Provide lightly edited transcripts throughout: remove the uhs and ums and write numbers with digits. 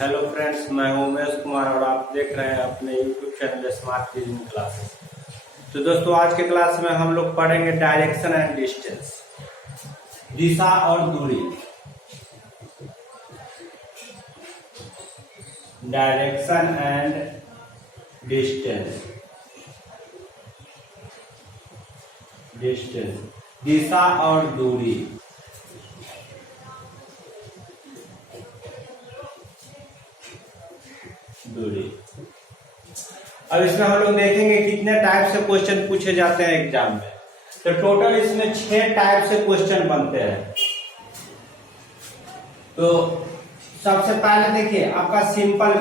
Hello friends, मैं हूं उमेश कुमार और आप देख रहे हैं अपने YouTube channel smart teaching classes. तो दोस्तों, आज के क्लास में हम लोग पढ़ेंगे डायरेक्शन एंड डिस्टेंस, दिशा और दूरी। डायरेक्शन एंड डिस्टेंस, दिशा और दूरी। अब इसमें हम लोग देखेंगे कितने टाइप से क्वेश्चन पूछे जाते हैं एग्जाम में। तो टोटल इसमें 6 टाइप से क्वेश्चन बनते हैं। तो सबसे पहले देखिए आपका सिंपल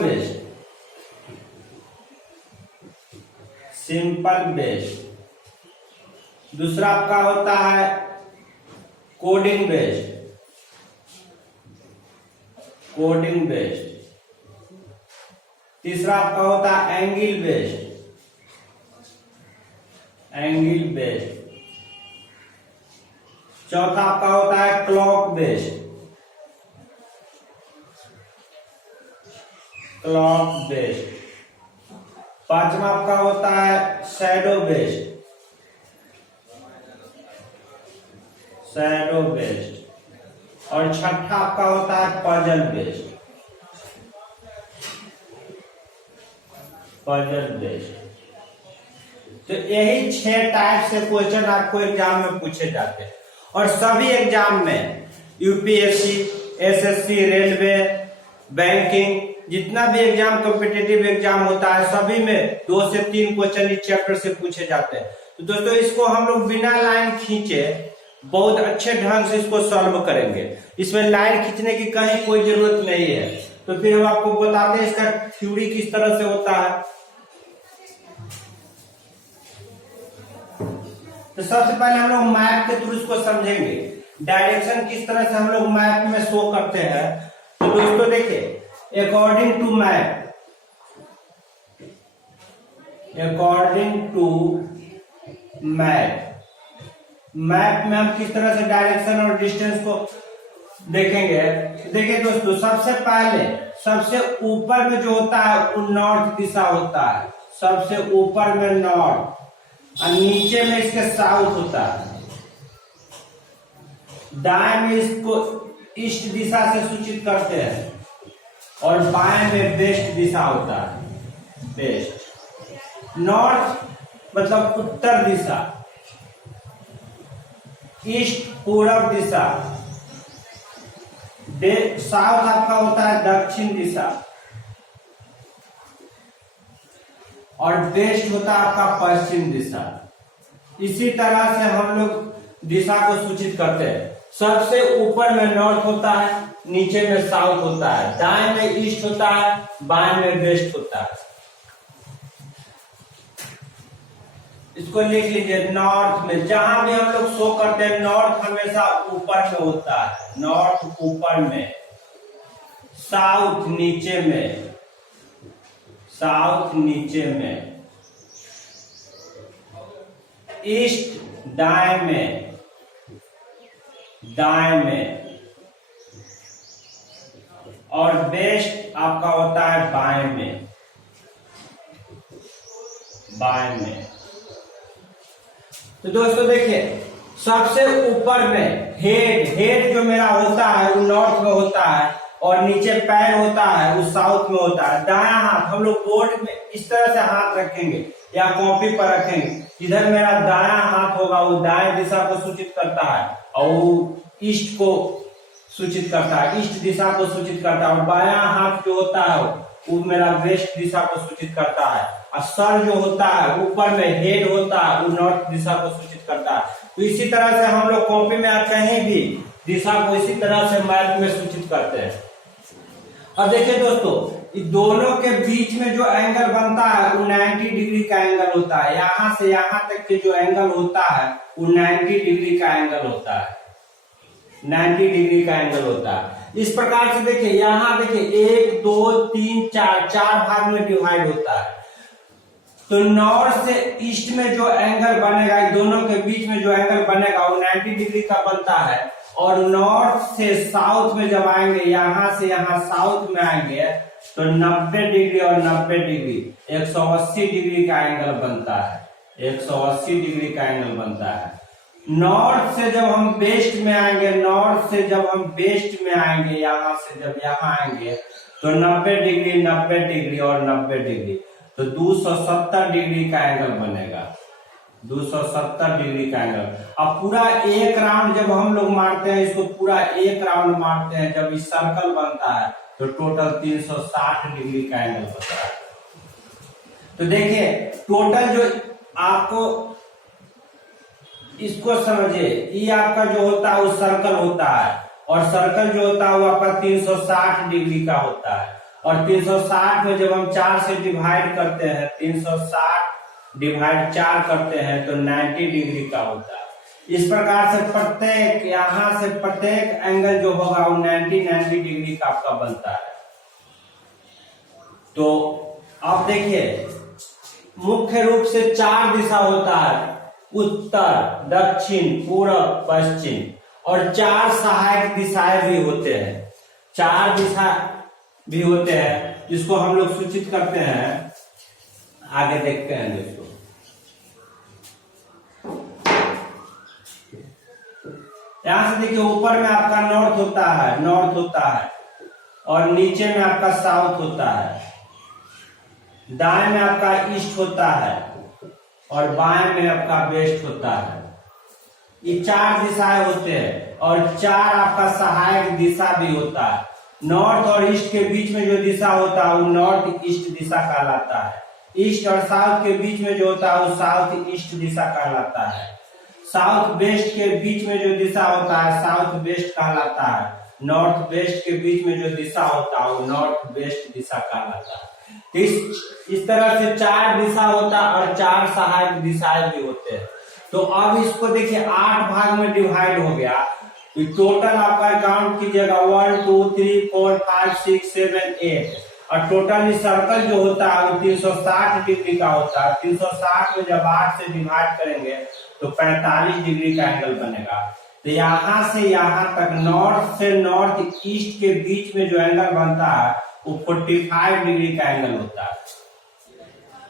बेस्ड, दूसरा आपका होता है कोडिंग बेस्ड, तीसरा आपका होता है एंगल बेस्ड, चौथा आपका होता है क्लॉक बेस्ड, पांचवा आपका होता है शैडो बेस्ड, और छठा आपका होता है पजल बेस्ड। तो यही 6 टाइप से क्वेश्चन आपको एग्जाम में पूछे जाते हैं। और सभी एग्जाम में यूपीएससी, एसएससी, रेलवे, बैंकिंग, जितना भी एग्जाम कॉम्पिटिटिव एग्जाम होता है, सभी में 2 से 3 क्वेश्चन इस चैप्टर से पूछे जाते हैं। तो दोस्तों, इसको हम लोग बिना लाइन खींचे बहुत अच्छे ढंग से इसको सॉल्व करेंगे। इसमें लाइन खींचने की कहीं कोई जरूरत नहीं है। तो फिर हम आपको बताते हैं इसका थ्योरी किस तरह से होता है। तो सबसे पहले हम लोग मैप के थ्रू इसको समझेंगे, डायरेक्शन किस तरह से हम लोग मैप में शो करते हैं। तो दोस्तों देखिए, अकॉर्डिंग टू मैप में हम किस तरह से डायरेक्शन और डिस्टेंस को देखेंगे। देखिए दोस्तों, सबसे पहले सबसे ऊपर में जो होता है वो नॉर्थ दिशा होता है, सबसे ऊपर में नॉर्थ, और नीचे में इसके साउथ होता है। दाएं में इसको ईस्ट दिशा से सूचित करते हैं, और बाएं में वेस्ट दिशा होता है। नॉर्थ मतलब उत्तर दिशा, ईस्ट पूर्व दिशा, साउथ आपका होता है दक्षिण दिशा, और वेस्ट होता है आपका पश्चिम दिशा। इसी तरह से हम लोग दिशा को सूचित करते हैं। सबसे ऊपर में नॉर्थ होता है, नीचे में साउथ होता है, दाएं में ईस्ट होता है, बाएं में वेस्ट होता है। इसको लिख लीजिए। नॉर्थ में जहां भी हम लोग शो करते हैं, नॉर्थ हमेशा ऊपर में होता है, नॉर्थ ऊपर में, साउथ नीचे में, ईस्ट दाएं में, और वेस्ट आपका होता है बाएं में। तो दोस्तों देखिए, सबसे ऊपर में हेड जो मेरा होता है वो नॉर्थ में होता है, और नीचे पैर होता है वो साउथ में होता है। दायां हाथ हम लोग बोर्ड में इस तरह से हाथ रखेंगे या कॉपी पर रखेंगे। जिधर मेरा दायां हाथ होगा वो दाएं दिशा को सूचित करता है, और वो ईस्ट को सूचित करता है, ईस्ट दिशा को सूचित करता है। और बायां हाथ जो होता है वो मेरा वेस्ट दिशा को सूचित करता है। और सर जो होता है ऊपर में हेड होता है वो नॉर्थ दिशा को सूचित करता है। तो इसी तरह से हम लोग कॉपी में कहीं भी दिशा को इसी तरह से मैप में सूचित करते हैं। और देखिए दोस्तों, दोनों के बीच में जो एंगल बनता है वो 90 डिग्री का एंगल होता है। यहां से यहां तक के जो एंगल होता है वो 90 डिग्री का एंगल होता है, 90 डिग्री का एंगल होता है। इस प्रकार से देखिए, यहां देखिए 1 2 3 4 भाग में डिवाइड होता है। तो नॉर्थ से ईस्ट में जो एंगल बनेगा, दोनों के बीच में जो एंगल बनेगा वो 90 डिग्री का बनता है। और नॉर्थ से साउथ में जब आएंगे, यहां से यहां साउथ में आएंगे तो 90 डिग्री और 90 डिग्री 180 डिग्री का एंगल बनता है, 180 डिग्री का एंगल बनता है। नॉर्थ से जब हम वेस्ट में आएंगे, नॉर्थ से जब हम वेस्ट में आएंगे, यहां से जब यहां आएंगे तो 90 डिग्री 90 डिग्री और 90 डिग्री, तो 270 डिग्री का एंगल बनेगा, 270 डिग्री का एंगल। अब पूरा एक राउंड जब हम लोग मारते हैं, इसको पूरा एक राउंड मारते हैं, जब इस सर्कल बनता है तो टोटल 360 डिग्री का एंगल बनता है। तो देखिए टोटल जो आपको इसको समझिए, ये आपका जो होता है वो सर्कल होता है, और सर्कल जो होता है वो आपका 360 डिग्री का होता है। और 360 में जब हम 4 से डिवाइड करते हैं, 360 डिवाइड 4 करते हैं तो 90 डिग्री का होता है। इस प्रकार से प्रत्येक यहां से प्रत्येक एंगल जो होगा वो 90 डिग्री का आपका बनता है। तो आप देखिए मुख्य रूप से 4 दिशा होता है, उत्तर, दक्षिण, पूरब, पश्चिम, और 4 सहायक दिशाएं भी होते हैं, 4 दिशा भी होते हैं जिसको हम लोग सूचित करते हैं। आगे देखते हैं दोस्तों, यहां से देखिए ऊपर में आपका नॉर्थ होता है, नॉर्थ होता है, और नीचे में आपका साउथ होता है, दाएं में आपका ईस्ट होता है, और बाएं में आपका वेस्ट होता है। ये 4 दिशाएं होते हैं, और 4 आपका सहायक दिशा भी होता है। नॉर्थ और ईस्ट के बीच में जो दिशा होता है वो नॉर्थ ईस्ट दिशा कहलाता है। ईस्ट और साउथ के बीच में जो होता है वो साउथ ईस्ट दिशा कहलाता है। साउथ वेस्ट के बीच में जो दिशा होता है साउथ वेस्ट कहलाता है। नॉर्थ वेस्ट के बीच में जो दिशा होता है वो नॉर्थ वेस्ट दिशा कहलाता है। तो इस तरह से 4 दिशा होता है और 4 सहायक दिशाएं भी होते हैं। तो अब इसको देखिए 8 भाग में डिवाइड हो गया। तो टोटल आपका काउंट कीजिएगा 1 2 3 4 5 6 7 8, और टोटल सर्कल जो होता है वो 360 डिग्री का होता है। 360 में जब 8 से डिवाइड करेंगे तो 45 डिग्री का एंगल बनेगा। तो यहां से यहां तक नॉर्थ से नॉर्थ ईस्ट के बीच में जो एंगल बनता है वो 45 डिग्री का एंगल होता है।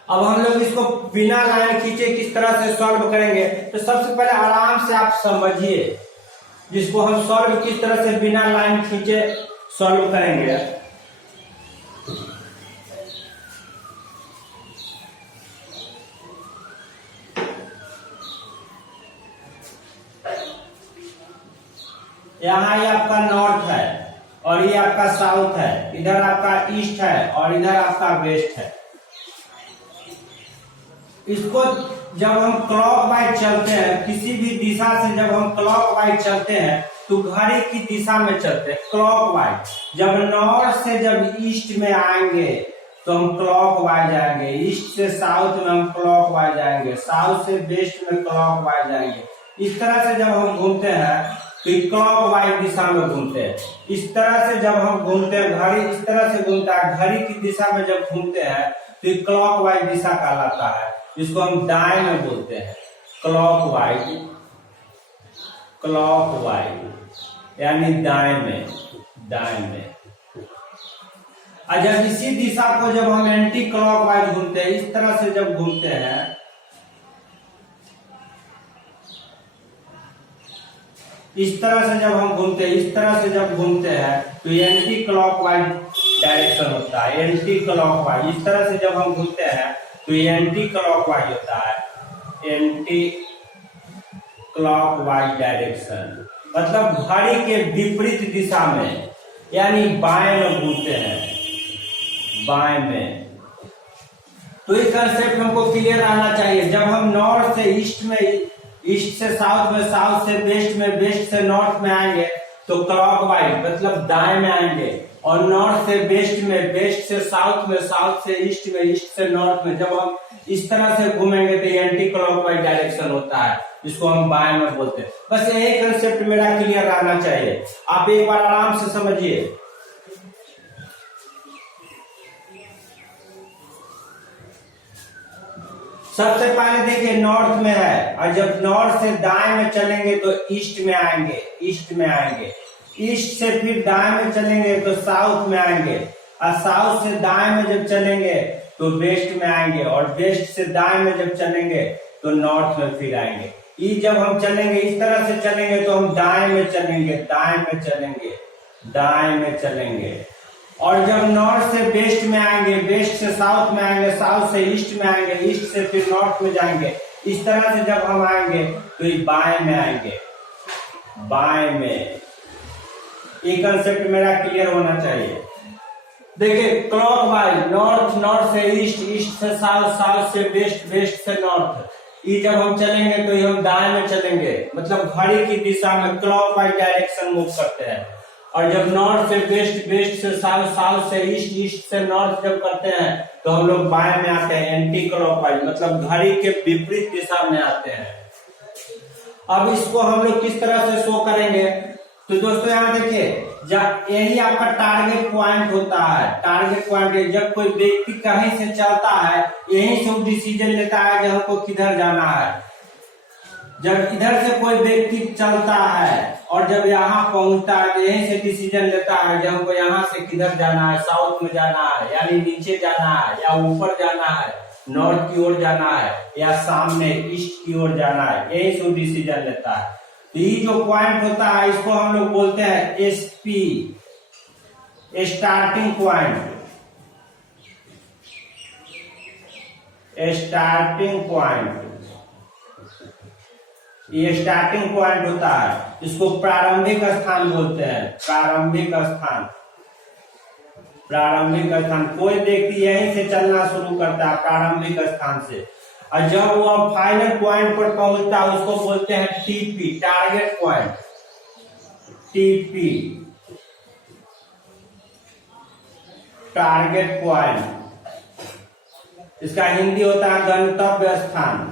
अब हम लोग इसको बिना लाइन खींचे किस तरह से सॉल्व करेंगे, तो सबसे पहले आराम से आप समझिए, जिसको हम सॉल्व किस तरह से बिना लाइन खींचे सॉल्व करेंगे। यहाँ ये आपका नॉर्थ है और ये आपका साउथ है, इधर आपका ईस्ट है और इधर आपका वेस्ट है। इसको जब हम क्लॉकवाइज चलते हैं, किसी भी दिशा से जब हम क्लॉकवाइज चलते हैं तो घड़ी की दिशा में चलते हैं क्लॉकवाइज। जब नॉर्थ से जब ईस्ट में आएंगे तो हम क्लॉकवाइज आएंगे, ईस्ट से साउथ में हम क्लॉकवाइज आएंगे, साउथ से वेस्ट में क्लॉकवाइज आएंगे। इस तरह से जब हम घूमते हैं तो क्लॉकवाइज दिशा में घूमते हैं। इस तरह से जब हम घूमते हैं, घड़ी इस तरह से घूमता है, घड़ी की दिशा में जब घूमते हैं तो क्लॉकवाइज दिशा कहलाता है, जिसको हम दाएं में बोलते हैं क्लॉकवाइज, क्लॉकवाइज यानी दाएं में, दाएं में। और जब इसी दिशा को जब हम एंटी क्लॉकवाइज घूमते हैं, इस तरह से जब घूमते हैं, इस तरह से जब हम घूमते हैं, इस तरह से जब घूमते हैं तो एंटी क्लॉकवाइज डायरेक्शन होता है, एंटी क्लॉकवाइज। इस तरह से जब हम घूमते हैं तो एंटी क्लॉकवाइज होता है, एंटी क्लॉकवाइज डायरेक्शन, मतलब घड़ी के विपरीत दिशा में, यानी बाएं में घूमते हैं, बाएं में। तो इस कंसेप्ट हमको क्लियर रहना चाहिए। जब हम नॉर्थ से ईस्ट में, ईस्ट से साउथ में, साउथ से वेस्ट में, वेस्ट से नॉर्थ में आएंगे तो क्लॉकवाइज मतलब दाएं में आएंगे, और नॉर्थ से वेस्ट में, वेस्ट से साउथ में, साउथ से ईस्ट में, ईस्ट से नॉर्थ में जब हम इस तरह से घूमेंगे तो एंटी क्लॉकवाइज डायरेक्शन होता है, जिसको हम बाएं में बोलते हैं। बस यही कंसेप्ट मेरा क्लियर रहना चाहिए, आप एक बार आराम से समझिए। सबसे पहले देखिए नॉर्थ में है, और जब नॉर्थ से दाएं में चलेंगे तो ईस्ट में आएंगे, ईस्ट में आएंगे। ईस्ट से फिर दाएं में चलेंगे तो साउथ में आएंगे, और साउथ से दाएं में जब चलेंगे तो वेस्ट में आएंगे, और वेस्ट से दाएं में जब चलेंगे तो नॉर्थ में फिर आएंगे। ये जब हम चलेंगे इस तरह से चलेंगे तो हम दाएं में चलेंगे, दाएं में चलेंगे, दाएं में चलेंगे। और जब नॉर्थ से वेस्ट में आएंगे, वेस्ट से साउथ में आएंगे, साउथ से ईस्ट में आएंगे, ईस्ट से फिर नॉर्थ में जाएंगे। इस तरह से जब हम आएंगे तो ये बाएं में आएंगे, बाएं में। ये कंसेप्ट मेरा क्लियर होना चाहिए। देखिए क्लॉकवाइज, नॉर्थ, नॉर्थ से ईस्ट, ईस्ट से साउथ, साउथ से वेस्ट, वेस्ट से नॉर्थ। ये जब हम चलेंगे तो ये हम दाएं में चलेंगे, मतलब घड़ी की दिशा में क्लॉकवाइज डायरेक्शन मूव करते हैं। और जब नॉर्थ से वेस्ट, वेस्ट से साउथ, साउथ से ईस्ट, ईस्ट से नॉर्थ जब करते हैं तो हम लोग बाएं में आते हैं, एंटी क्लॉकवाइज, मतलब घड़ी के विपरीत दिशा में आते हैं। अब इसको हम लोग किस तरह से शो करेंगे, तो दोस्तों यहाँ देखिए, जब यही आपका टारगेट पॉइंट होता है, टारगेट पॉइंट। जब कोई व्यक्ति कहीं से चलता है, यहीं से वो डिसीजन लेता है कि हमको किधर जाना है। जब इधर से कोई व्यक्ति चलता है और जब यहाँ पहुंचता है तो यहीं से डिसीजन लेता है कि हमको यहाँ से किधर जाना है, साउथ में जाना है, यानी नीचे जाना है, या ऊपर जाना है, नॉर्थ की ओर जाना है, या सामने ईस्ट की ओर जाना है, यही से डिसीजन लेता है। तो ये जो पॉइंट होता है इसको हम लोग बोलते हैं SP, starting point, starting point. ये स्टार्टिंग पॉइंट होता है, इसको प्रारंभिक स्थान बोलते हैं, प्रारंभिक स्थान, प्रारंभिक स्थान। कोई व्यक्ति यहीं से चलना शुरू करता है प्रारंभिक स्थान से, और जब वो फाइनल पॉइंट पर पहुंचता है उसको बोलते हैं TP, target point, TP, target point. इसका हिंदी होता है गंतव्य स्थान,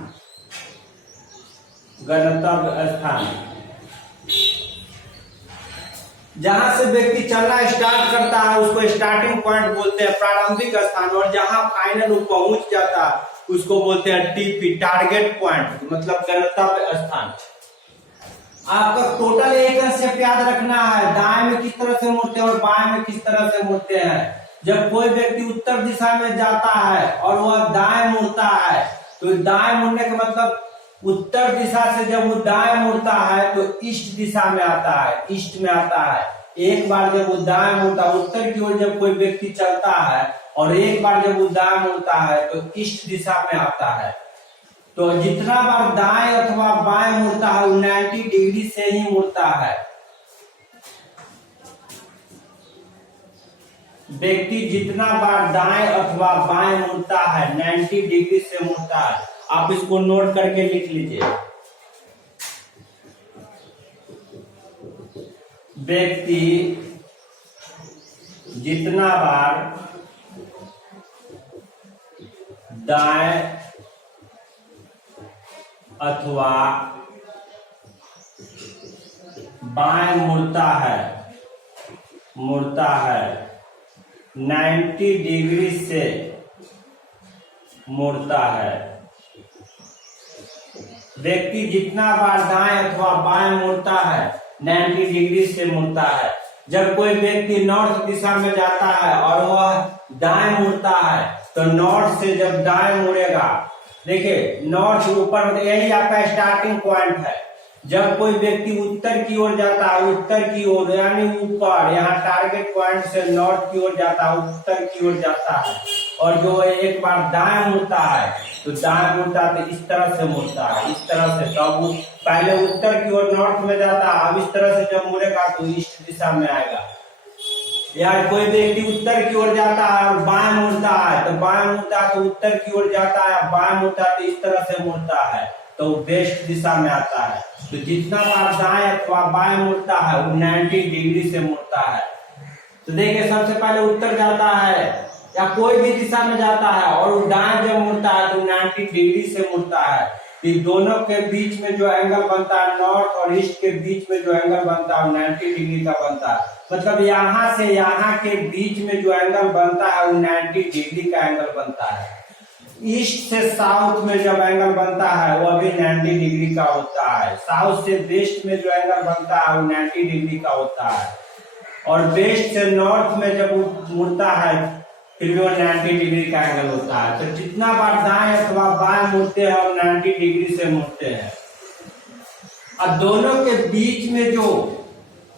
गंतव्य स्थान। जहां से व्यक्ति चलना स्टार्ट करता है उसको स्टार्टिंग पॉइंट बोलते हैं, प्रारंभिक स्थान। और जहां फाइनल वो पहुंच जाता है उसको बोलते हैं टीपी, टारगेट पॉइंट, मतलब गंतव्य स्थान। आपका टोटल एक कंसेप्ट याद रखना है, दाएं में किस तरह से मुड़ते हैं और बाएं में किस तरह से मुड़ते हैं। जब कोई व्यक्ति उत्तर दिशा में जाता है और वह दाएं मुड़ता है, तो दाएं मुड़ने का मतलब उत्तर दिशा से जब वो दाएं मुड़ता है तो ईस्ट दिशा में आता है, ईस्ट में आता है। एक बार जब वो दाएं मुड़ता है, उत्तर की ओर जब कोई व्यक्ति चलता है और एक बार जब वो दाएं मुड़ता है तो ईस्ट दिशा में आता है। तो जितना बार दाएं अथवा बाएं मुड़ता है वो 90 डिग्री से ही मुड़ता है। व्यक्ति जितना बार दाएं अथवा बाएं मुड़ता है 90 डिग्री से मुड़ता है। आप इसको नोट करके लिख लीजिए। व्यक्ति जितना बार दाएं अथवा बाएं मुड़ता है 90 डिग्री से मुड़ता है। व्यक्ति जितना बार दाएं अथवा बाएं मुड़ता है 90 डिग्री से मुड़ता है। जब कोई व्यक्ति नॉर्थ दिशा में जाता है और वह दाएं मुड़ता है तो नॉर्थ से जब दाएं मुड़ेगा, देखिए नॉर्थ ऊपर, यही आपका स्टार्टिंग पॉइंट है। जब कोई व्यक्ति उत्तर की ओर जाता है, उत्तर की ओर यानी ऊपर, यहाँ टारगेट पॉइंट से नॉर्थ की ओर जाता है, उत्तर की ओर जाता है, और जो एक बार दाएं मुड़ता है तो दाएं मुड़ता है तो इस तरह से मुड़ता है, इस तरह से। तो अब पहले उत्तर की ओर नॉर्थ में जाता है, अब इस तरह से जब मुड़ेगा तो ईस्ट दिशा में आएगा। यार कोई व्यक्ति उत्तर की ओर जाता है और बाएं मुड़ता है, तो बाएं मुड़ता है तो उत्तर की ओर जाता है, बाएं मुड़ता है तो इस तरह से मुड़ता है, तो वेस्ट दिशा में आता है। तो जितना बार दाएं अथवा बाएं मुड़ता है वो 90 डिग्री से मुड़ता है। तो देखिए सबसे पहले उत्तर जाता है या कोई भी दिशा में जाता है और दाएं जब मुड़ता है तो 90 डिग्री से मुड़ता है। इन दोनों के बीच में जो एंगल बनता है, नॉर्थ और ईस्ट के बीच में जो एंगल बनता है 90 डिग्री का बनता है। मतलब यहाँ से यहाँ के बीच में जो एंगल बनता है वो 90 डिग्री का एंगल बनता है। ईस्ट से साउथ में जब एंगल बनता है वो अभी 90 डिग्री का होता है। साउथ से वेस्ट में जो एंगल बनता है वो 90 डिग्री का होता है। और वेस्ट से नॉर्थ में जब मुड़ता है फिर भी वो 90 डिग्री का एंगल होता है। तो जितना बार दाएं अथवा बाएं मुड़ते हैं और 90 डिग्री से मुड़ते हैं। अब दोनों के बीच में जो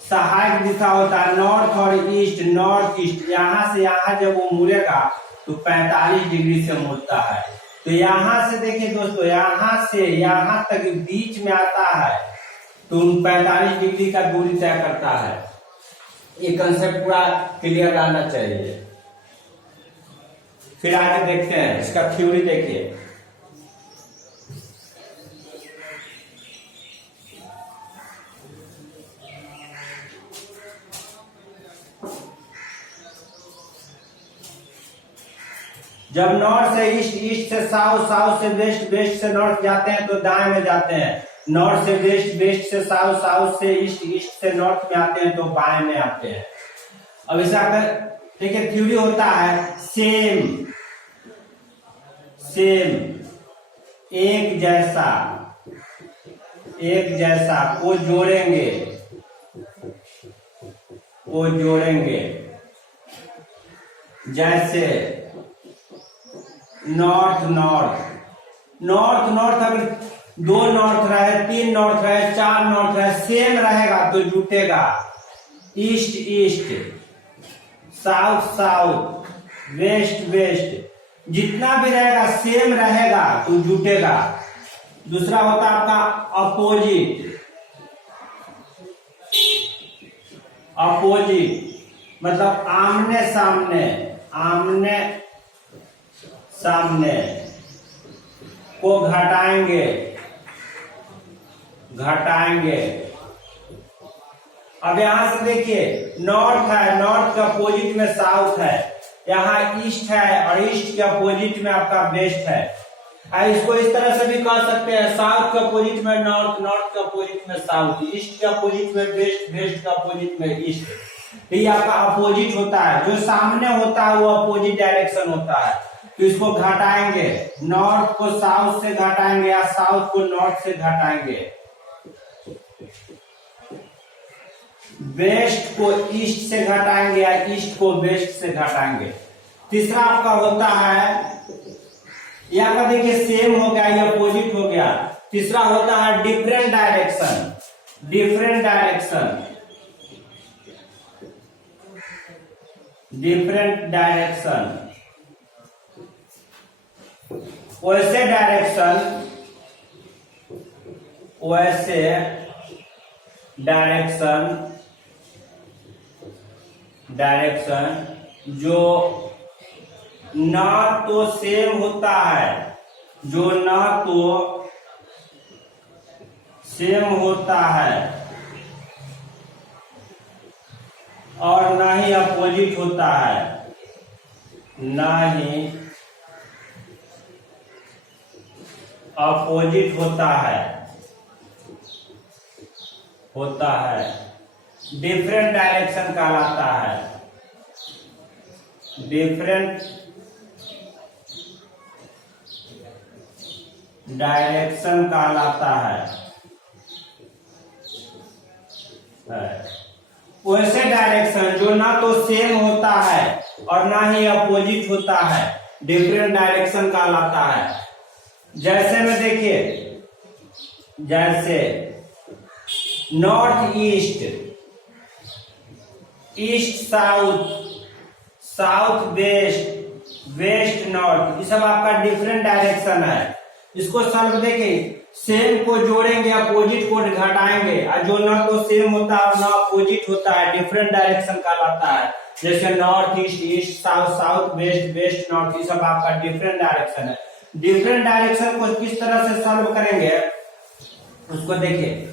सहायक दिशा होता है नॉर्थ और ईस्ट, नॉर्थ ईस्ट, यहाँ से यहाँ जब वो मुड़ेगा तो 45 डिग्री से मुड़ता है। तो यहाँ से देखिए दोस्तों, यहाँ से यहाँ तक बीच में आता है तो 45 डिग्री का दूरी तय करता है। ये कंसेप्ट पूरा क्लियर रहना चाहिए। फिर आगे देखते हैं, इसका थ्योरी देखिए। जब नॉर्थ से ईस्ट, ईस्ट से साउथ, साउथ से वेस्ट, वेस्ट से नॉर्थ जाते हैं तो दाएं में जाते हैं। नॉर्थ से वेस्ट, वेस्ट से साउथ, साउथ से ईस्ट, ईस्ट से नॉर्थ में आते हैं तो बाएं में आते हैं। अब ऐसा देखिए थ्योरी होता है सेम, सेम, एक जैसा, एक जैसा को जोड़ेंगे, को जोड़ेंगे। जैसे नॉर्थ नॉर्थ, नॉर्थ नॉर्थ, अगर 2 नॉर्थ रहे, 3 नॉर्थ रहे, 4 नॉर्थ रहे, सेम रहेगा तो जुटेगा। East east, south south, west west, जितना भी रहेगा सेम रहेगा तो जुटेगा। दूसरा होता है आपका अपोजिट, अपोजिट मतलब आमने सामने, आमने सामने को घटाएंगे, घटाएंगे। अब यहां से देखिए नॉर्थ है, नॉर्थ के अपोजिट में साउथ है, यहाँ ईस्ट है और ईस्ट के अपोजिट में आपका वेस्ट है। इसको इस तरह से भी कह सकते हैं, साउथ के अपोजिट में नॉर्थ, नॉर्थ के अपोजिट में साउथ, ईस्ट के अपोजिट में वेस्ट, वेस्ट के अपोजिट में ईस्ट। ये आपका अपोजिट होता है। जो सामने होता है वो अपोजिट डायरेक्शन होता है। तो इसको घटाएंगे, नॉर्थ को साउथ से घटाएंगे या साउथ को नॉर्थ से घटाएंगे, वेस्ट को ईस्ट से घटाएंगे या ईस्ट को वेस्ट से घटाएंगे। तीसरा आपका होता है, यहाँ पर देखिए सेम हो गया या अपोजिट हो गया। तीसरा होता है different direction, different direction, different direction. वैसे डायरेक्शन, वैसे डायरेक्शन, डायरेक्शन जो ना तो सेम होता है, जो ना तो सेम होता है और ना ही अपोजिट होता है, ना ही अपोजिट होता है, होता है, डिफरेंट डायरेक्शन कहलाता है, डिफरेंट डायरेक्शन कहलाता है। वैसे डायरेक्शन जो ना तो सेम होता है और ना ही अपोजिट होता है, डिफरेंट डायरेक्शन कहलाता है। जैसे में देखिए, जैसे north east, east south, south west, west north, ये सब आपका डिफरेंट डायरेक्शन है। इसको सॉल्व देखिए, सेम को जोड़ेंगे, अपोजिट को घटाएंगे, और जो ना तो सेम होता है और ना अपोजिट होता है डिफरेंट डायरेक्शन कहलाता है। जैसे north east, east south, south west, west north, ये सब आपका डिफरेंट डायरेक्शन है। डिफरेंट डायरेक्शन को किस तरह से सॉल्व करेंगे उसको देखिए।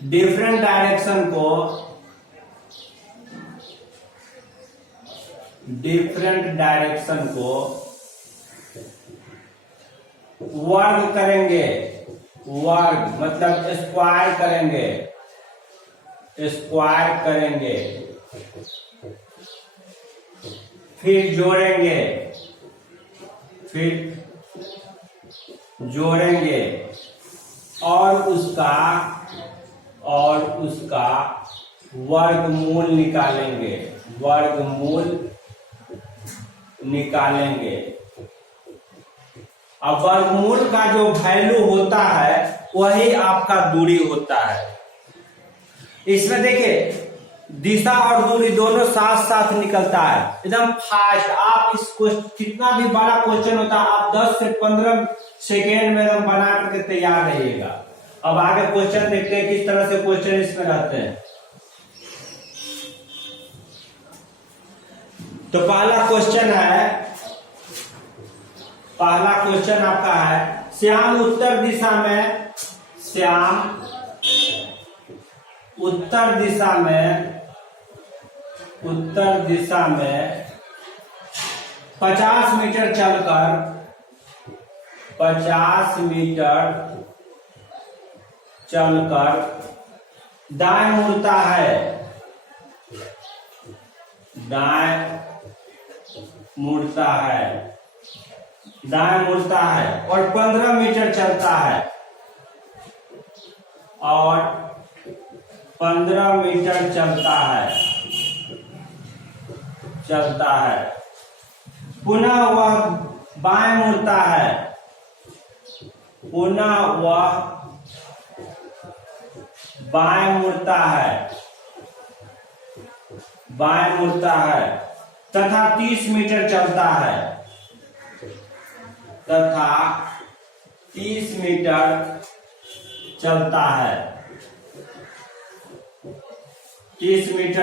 डिफरेंट डायरेक्शन को, डिफरेंट डायरेक्शन को वर्ग करेंगे, वर्ग मतलब स्क्वायर करेंगे, स्क्वायर करेंगे, फिर जोड़ेंगे, फिर जोड़ेंगे और उसका वर्गमूल निकालेंगे, वर्गमूल निकालेंगे। अब वर्गमूल का जो वैल्यू होता है वही आपका दूरी होता है। इसमें देखिए दिशा और दूरी दोनों साथ साथ निकलता है एकदम फास्ट। आप इस कितना भी बड़ा क्वेश्चन होता है आप 10 से 15 सेकेंड में एकदम बना करके तैयार रहिएगा। अब आगे क्वेश्चन देखते हैं किस तरह से क्वेश्चन इसमें रहते हैं। तो पहला क्वेश्चन आपका है श्याम उत्तर दिशा में 50 मीटर चलकर दाएं मुड़ता है, दाएं मुड़ता है और 15 मीटर चलता है, और 15 मीटर चलता है। पुनः वह बाएं मुड़ता है, बाएं मुड़ता है तथा 30 मीटर चलता है, 30 मीटर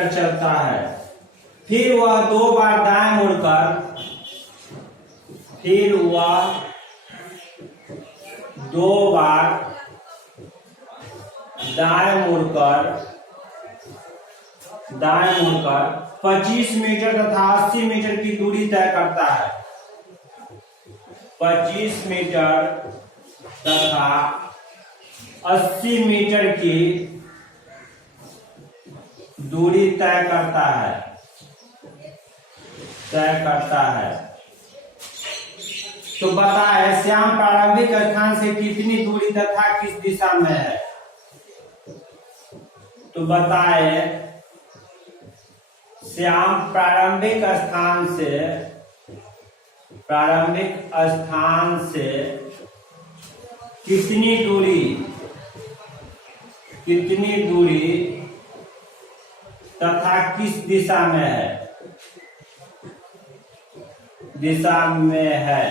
चलता है। फिर वह दो बार दाएं मुड़कर दाएं मुड़कर 25 मीटर तथा 80 मीटर की दूरी तय करता है। 25 मीटर तथा 80 मीटर की दूरी तय करता है। तो बताए श्याम प्रारंभिक स्थान से कितनी दूरी तथा किस दिशा में है। तो बताए श्याम प्रारंभिक स्थान से कितनी दूरी तथा किस दिशा में है।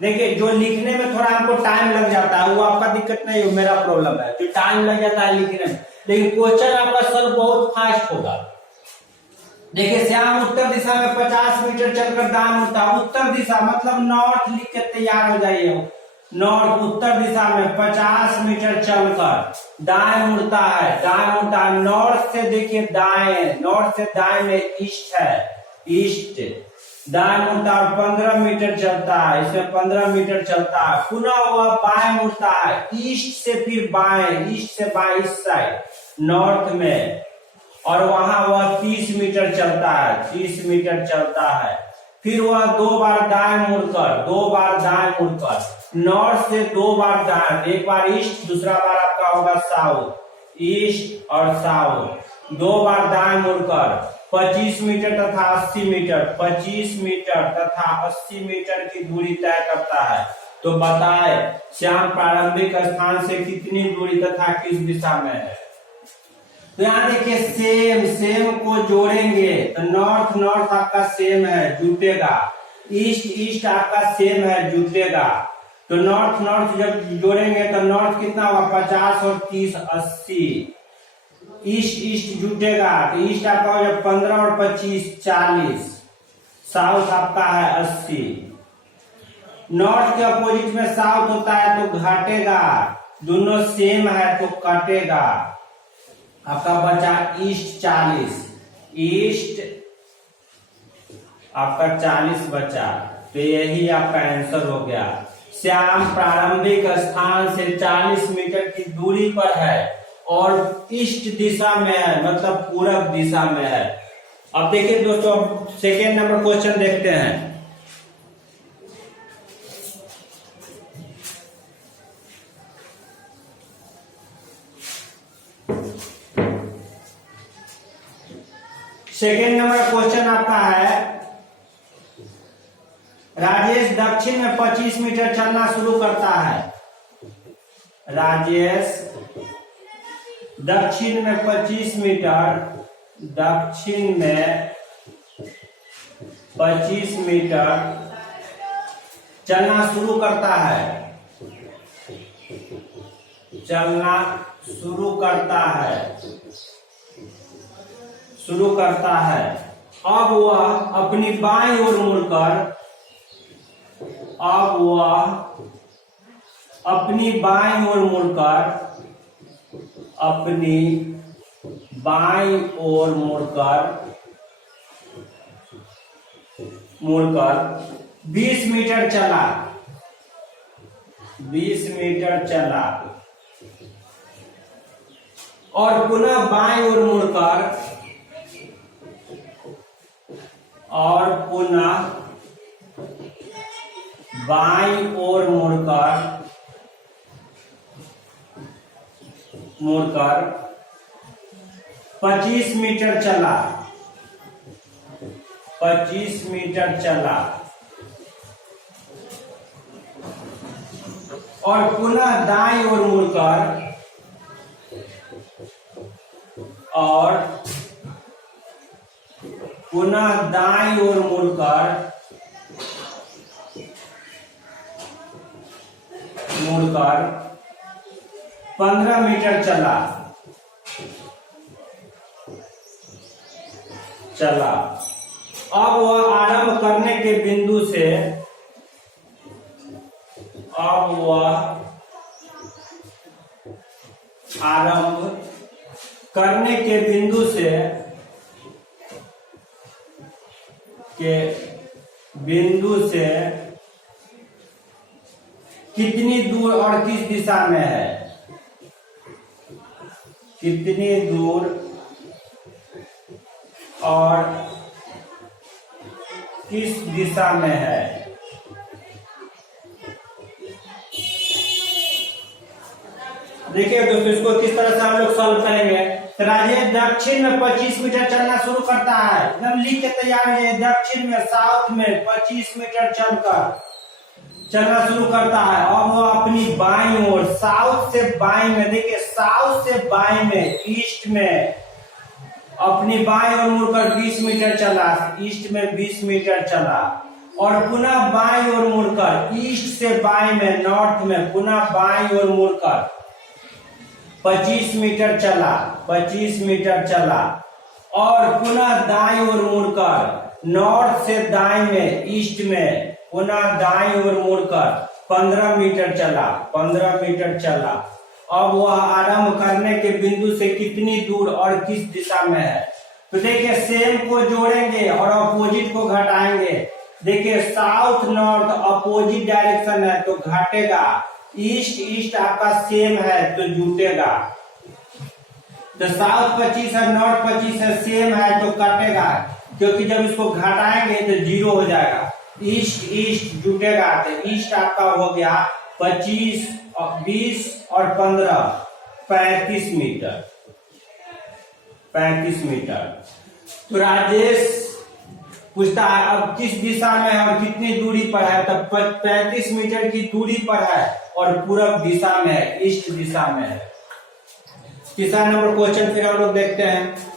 देखिए जो लिखने में थोड़ा हमको टाइम लग जाता है वो आपका दिक्कत नहीं, मेरा प्रॉब्लम है जो टाइम लग जाता है लिखने में, लेकिन क्वेश्चन आपका सॉल्व बहुत फास्ट होगा। देखिए श्याम उत्तर दिशा में 50 मीटर चलकर दाएं मुड़ता, उत्तर दिशा मतलब नॉर्थ लिख के तैयार हो जाइए। नॉर्थ उत्तर दिशा में 50 मीटर चलकर दाएं मुड़ता है, नॉर्थ से देखिए दाएं, नॉर्थ से दाएं में ईस्ट है, ईस्ट दाएं मुड़ता है और 15 मीटर चलता है, इसमें 15 मीटर चलता है। पुनः वह बाएं मुड़ता है, ईस्ट से फिर बाएं, ईस्ट से बाएं इस साइड नॉर्थ में, और वहां वह 30 मीटर चलता है। फिर वह दो बार दाएं मुड़कर नॉर्थ से 2 बार दाएं, एक बार ईस्ट दूसरा बार आपका होगा साउथ, ईस्ट और साउथ, 2 बार दाएं मुड़कर 25 मीटर तथा 80 मीटर, 25 मीटर तथा 80 मीटर की दूरी तय करता है। तो बताए श्याम प्रारंभिक स्थान से कितनी दूरी तथा किस दिशा में है। तो यहाँ देखिए सेम को जोड़ेंगे तो नॉर्थ आपका सेम है, जुटेगा, ईस्ट आपका सेम है, जुटेगा। तो नॉर्थ जब जोड़ेंगे तो नॉर्थ कितना होगा 50 और 30 80, ईस्ट जुटेगा तो ईस्ट आपका हो जाए 15 और 25 40, साउथ आपका है 80। नॉर्थ के अपोजिट में साउथ होता है तो घटेगा, दोनों सेम है तो कटेगा। आपका बचा ईस्ट 40, ईस्ट आपका 40 बचा, तो यही आपका आंसर हो गया। श्याम प्रारंभिक स्थान से 40 मीटर की दूरी पर है और ईस्ट दिशा में है, मतलब पूरब दिशा में है। अब देखिए दोस्तों, सेकेंड नंबर क्वेश्चन देखते हैं। सेकेंड नंबर क्वेश्चन आपका है, राजेश दक्षिण में 25 मीटर चलना शुरू करता है। राजेश दक्षिण में 25 मीटर, दक्षिण में 25 मीटर चलना शुरू करता है, चलना शुरू करता है। अब वह अपनी बाईं ओर मुड़कर, अब वह अपनी बाईं ओर मुड़कर, अपनी बाईं ओर मुड़कर 20 मीटर चला, 20 मीटर चला और पुनः बाईं ओर मुड़कर, और पुनः बाईं ओर मुड़कर 25 मीटर चला, 25 मीटर चला और पुनः दाईं ओर मुड़कर, और पुनः दाईं ओर मुड़कर 15 मीटर चला। अब वह आरंभ करने के बिंदु से, अब वह आरंभ करने के बिंदु से कितनी दूर और किस दिशा में है, कितनी दूर और किस दिशा में है। देखिए दोस्तों, इसको किस तरह से हम लोग सॉल्व करेंगे। तो राजेश दक्षिण में 25 मीटर चलना शुरू करता है, एकदम लिख के तैयार है। दक्षिण में, साउथ में 25 मीटर चलना शुरू करता है। अब वो अपनी बाईं ओर, साउथ से बाईं में, देखिए साउथ से बाईं में, ईस्ट में अपनी बाईं ओर मुड़कर 20 मीटर चला, ईस्ट में 20 मीटर चला और पुनः बाईं ओर मुड़कर, ईस्ट से बाईं में, नॉर्थ में, पुनः बाईं ओर मुड़कर 25 मीटर चला, 25 मीटर चला और पुनः दाईं ओर मुड़कर, नॉर्थ से दाईं में, ईस्ट में, पुनः दाईं ओर मुड़कर 15 मीटर चला, 15 मीटर चला। अब वह आरंभ करने के बिंदु से कितनी दूर और किस दिशा में है। तो देखिए सेम को जोड़ेंगे और अपोजिट को घटाएंगे। देखिए साउथ नॉर्थ अपोजिट डायरेक्शन है तो घटेगा, ईस्ट ईस्ट आपका सेम है तो जुटेगा। तो साउथ 25 है, नॉर्थ 25 है, सेम है तो कटेगा, क्योंकि जब इसको घटाएंगे तो 0 हो जाएगा। ईस्ट ईस्ट जुटेगा तो ईस्ट आपका हो गया 25 और 20 और 15 35 मीटर, 35 मीटर। तो राजेश पूछता है अब किस दिशा में है और कितनी दूरी पर है। तब 35 मीटर की दूरी पर है और पूरब दिशा में है, ईस्ट दिशा में है। तीसरा नंबर क्वेश्चन फिर हम लोग देखते हैं।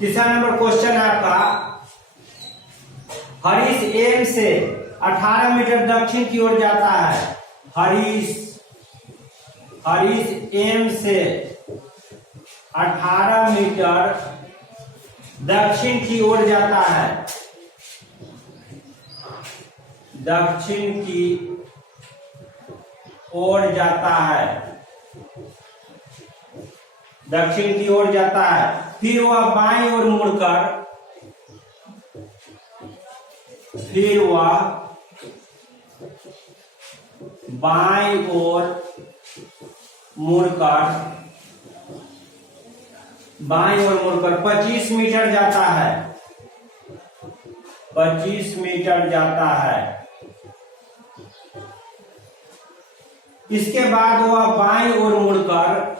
तीसरा नंबर क्वेश्चन है आपका, हरीश एम से 18 मीटर दक्षिण की ओर जाता है। हरीश एम से 18 मीटर दक्षिण की ओर जाता है, दक्षिण की ओर जाता है दक्षिण की ओर जाता है। फिर वह बाईं ओर मुड़कर बाईं ओर मुड़कर 25 मीटर जाता है। 25 मीटर जाता है। इसके बाद वह बाईं ओर मुड़कर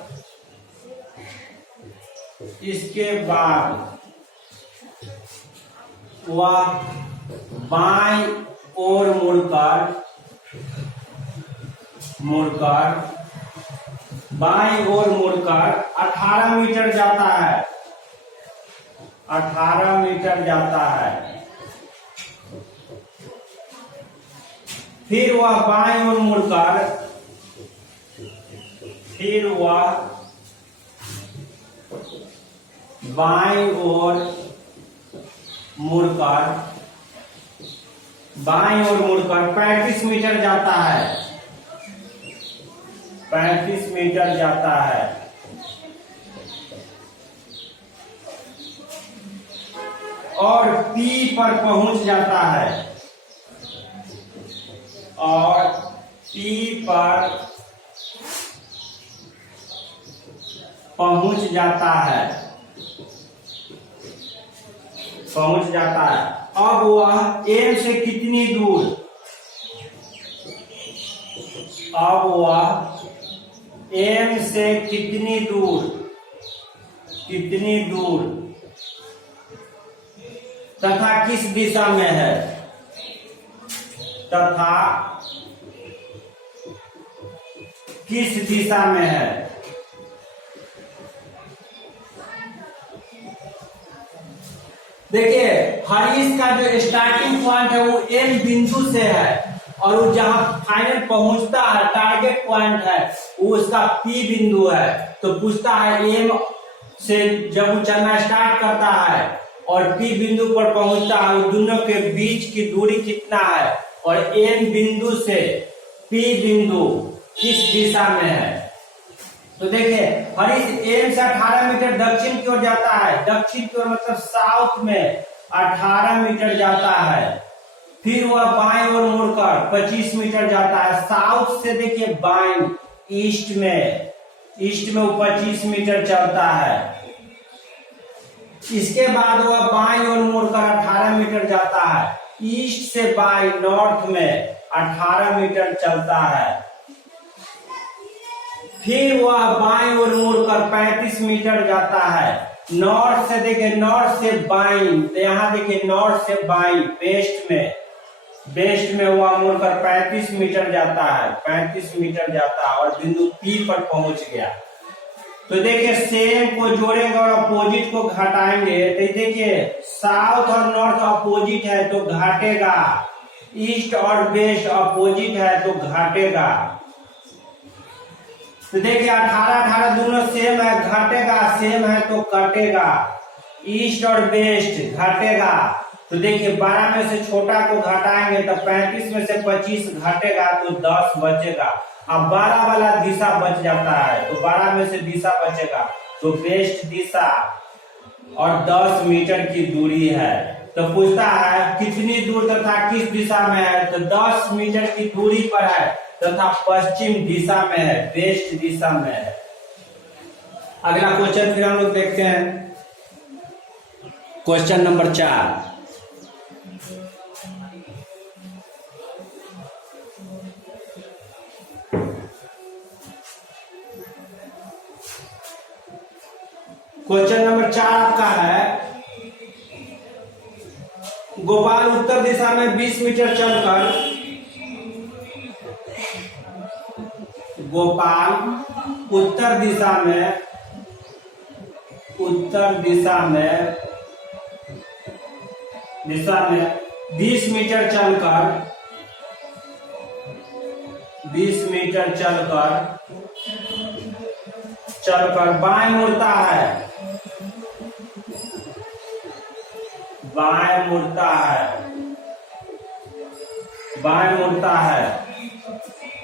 बाईं ओर मुड़कर 18 मीटर जाता है। 18 मीटर जाता है। फिर वह बाईं ओर मुड़कर बाईं ओर मुड़कर 35 मीटर जाता है। 35 मीटर जाता है। और P पर पहुंच जाता है। और P पर पहुंच जाता है। अब वह M से कितनी दूर? M से कितनी दूर तथा किस दिशा में है? देखिए, हरीश का जो स्टार्टिंग पॉइंट है वो M बिंदु से है, और वो जहां फाइनल पहुंचता है, टारगेट पॉइंट है, वो उसका P बिंदु है। तो पूछता है M से जब वो चलना स्टार्ट करता है और P बिंदु पर पहुंचता है, वो दोनों के बीच की दूरी कितना है, और M बिंदु से P बिंदु किस दिशा में है। तो देखिए, हरीश M से 18 मीटर दक्षिण की ओर जाता है। दक्षिण की ओर मतलब साउथ में 18 मीटर जाता है। फिर वह बाईं ओर मुड़कर 25 मीटर जाता है। साउथ से देखिए बाईं, ईस्ट में वो 25 मीटर चलता है। इसके बाद वह बाईं ओर मुड़कर 18 मीटर जाता है। ईस्ट से बाईं, नॉर्थ में 18 मीटर चलता है। फिर वह बाईं ओर मुड़कर 35 मीटर जाता है। नॉर्थ से देखिए, नॉर्थ से बाईं, तो यहाँ देखिए नॉर्थ से बाईं, वेस्ट में वह मुड़कर 35 मीटर जाता है। 35 मीटर जाता है और बिंदु P पर पहुंच गया। तो देखिए, सेम को जोड़ेंगे और अपोजिट को घटाएंगे। तो देखिए, साउथ और नॉर्थ अपोजिट है तो घटेगा, ईस्ट और वेस्ट अपोजिट है तो घटेगा। तो देखिए, 18 दोनों सेम है, घटेगा, सेम है तो कटेगा। ईस्ट और वेस्ट घटेगा। तो देखिए, 12 में से छोटा को घटाएंगे तो 35 में से 25 घटेगा तो 10 बचेगा। अब 12 वाला दिशा बच जाता है, तो 12 में से दिशा बचेगा तो वेस्ट दिशा और 10 मीटर की दूरी है। तो पूछता है कितनी दूर तथा किस दिशा में है, तो 10 मीटर की दूरी पर है तथा पश्चिम दिशा में है, वेस्ट दिशा में है। अगला क्वेश्चन फिर हम लोग देखते हैं, क्वेश्चन नंबर 4। क्वेश्चन नंबर 4 आपका है, गोपाल उत्तर दिशा में 20 मीटर चलकर उत्तर दिशा में 20 मीटर चलकर बाएं मुड़ता है।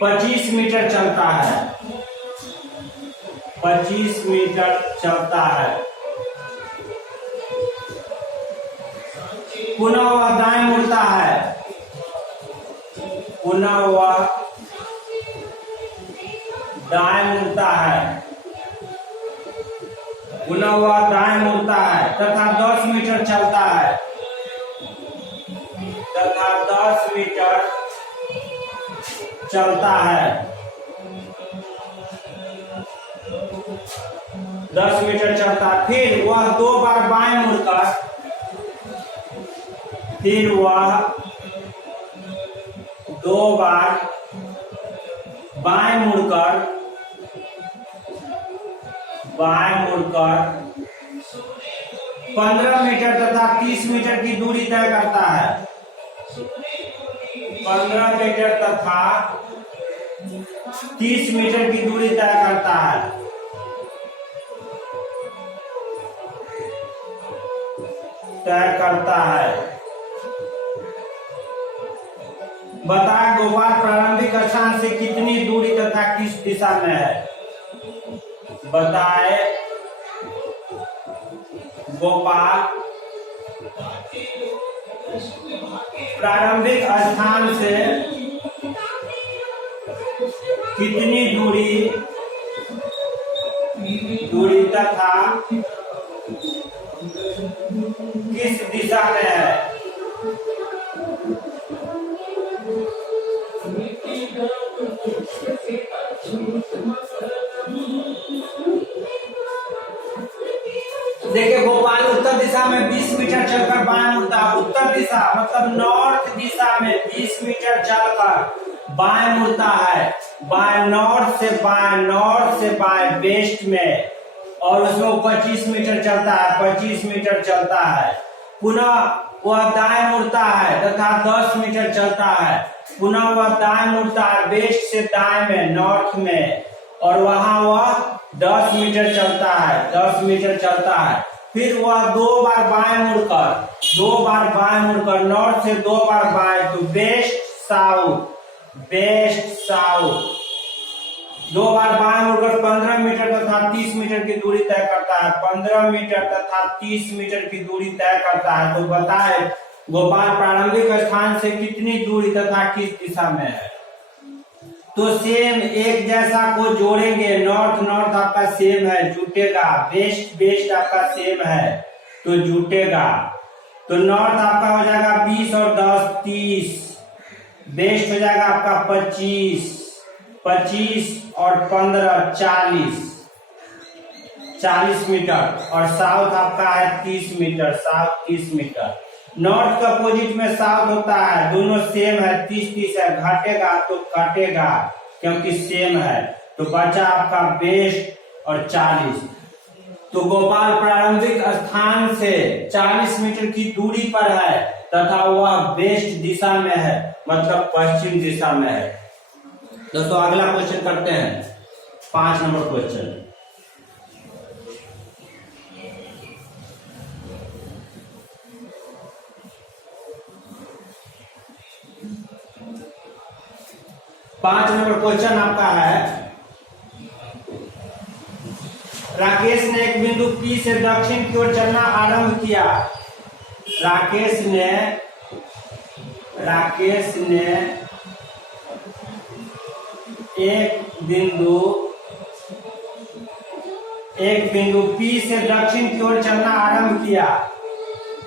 25 मीटर चलता है। 25 मीटर चलता है। पुनः वह दाएं मुड़ता है, पुनः वह दाएं मुड़ता है, पुनः वह दाएं मुड़ता है तथा 10 मीटर चलता है, तथा 10 मीटर चलता है, 10 मीटर चलता है। फिर वह 2 बार बाएं मुड़कर, फिर वह 2 बार बाएं मुड़कर 15 मीटर तथा 30 मीटर की दूरी तय करता है। 15 मीटर तथा 30 मीटर की दूरी तय करता है। बताएं गोपाल प्रारंभिक स्थान से कितनी दूरी तथा किस दिशा में है। बताएं गोपाल प्रारंभिक स्थान से कितनी दूरी तथा किस दिशा में है। देखिए गोपाल उत्तर दिशा में 20 मीटर चलकर बाएं मुड़ता है। उत्तर दिशा मतलब नॉर्थ दिशा में 20 मीटर चलकर बाएं मुड़ता है, बाएं नॉर्थ से बाएं वेस्ट में, और उसमें 25 मीटर चलता है, 25 मीटर चलता है। पुनः वह दाएं मुड़ता है तथा 10 मीटर चलता है, पुनः वह दाएं मुड़ता है वेस्ट से दाएं में, नॉर्थ में, और वहां वह 10 मीटर चलता है, 10 मीटर चलता है। फिर वह 2 बार बाएं मुड़कर नॉर्थ से 2 बार बाएं, तो वेस्ट साउथ 2 बार बाएं मुड़कर 15 मीटर तथा 30 मीटर की दूरी तय करता है। 15 मीटर तथा 30 मीटर की दूरी तय करता है। तो बताए गोपाल प्रारंभिक स्थान से कितनी दूरी तथा किस दिशा में है। तो सेम एक जैसा को जोड़ेंगे, नॉर्थ आपका सेम है, जुटेगा, वेस्ट आपका सेम है तो जुटेगा। तो नॉर्थ आपका हो जाएगा 20 और 10 30, वेस्ट हो जाएगा आपका 25 और 15 40 मीटर, और साउथ आपका है 30 मीटर, साउथ 30 मीटर। नॉर्थ का अपोजिट में साउथ होता है, दोनों सेम है, 30 है, घटेगा तो कटेगा क्योंकि सेम है, तो बचा आपका वेस्ट और 40। तो गोपाल प्रारंभिक स्थान से 40 मीटर की दूरी पर है तथा वह वेस्ट दिशा में है, मतलब पश्चिम दिशा में है। दोस्तों अगला क्वेश्चन करते हैं, 5 नंबर क्वेश्चन। पांच नंबर क्वेश्चन आपका है, राकेश ने एक बिंदु P से दक्षिण की ओर चलना आरंभ किया। राकेश ने एक बिंदु P से दक्षिण की ओर चलना आरंभ किया।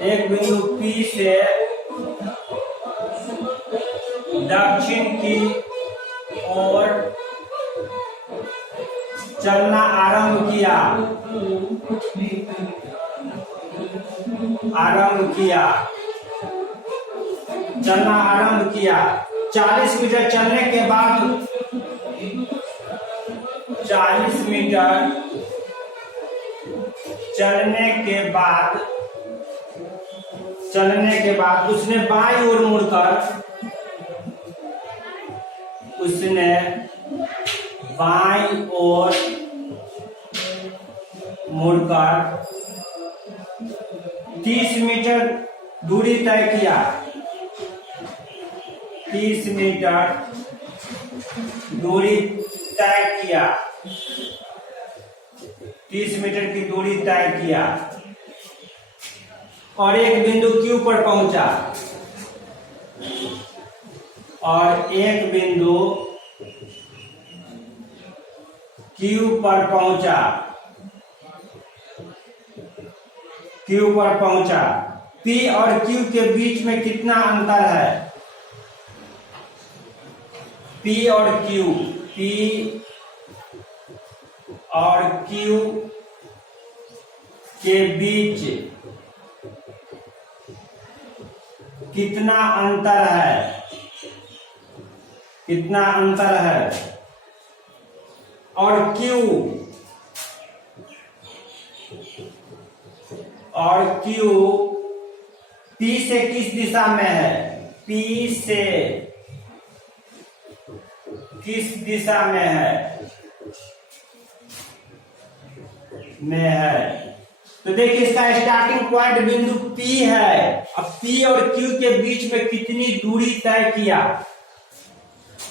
एक बिंदु P से दक्षिण की ओर चलना आरंभ किया। 40 मीटर चलने के बाद उसने बाईं ओर मुड़कर 30 मीटर दूरी तय किया। 30 मीटर दूरी तय किया। 30 मीटर की दूरी तय किया और एक बिंदु Q पर पहुंचा, और एक बिंदु Q पर पहुंचा, Q पर पहुंचा। P और Q के बीच में कितना अंतर है? P और Q, P और Q के बीच कितना अंतर है? कितना अंतर है? और Q P से किस दिशा में है? P से किस दिशा में है? तो देखिए इसका स्टार्टिंग पॉइंट बिंदु P है। अब P और Q के बीच में कितनी दूरी तय किया,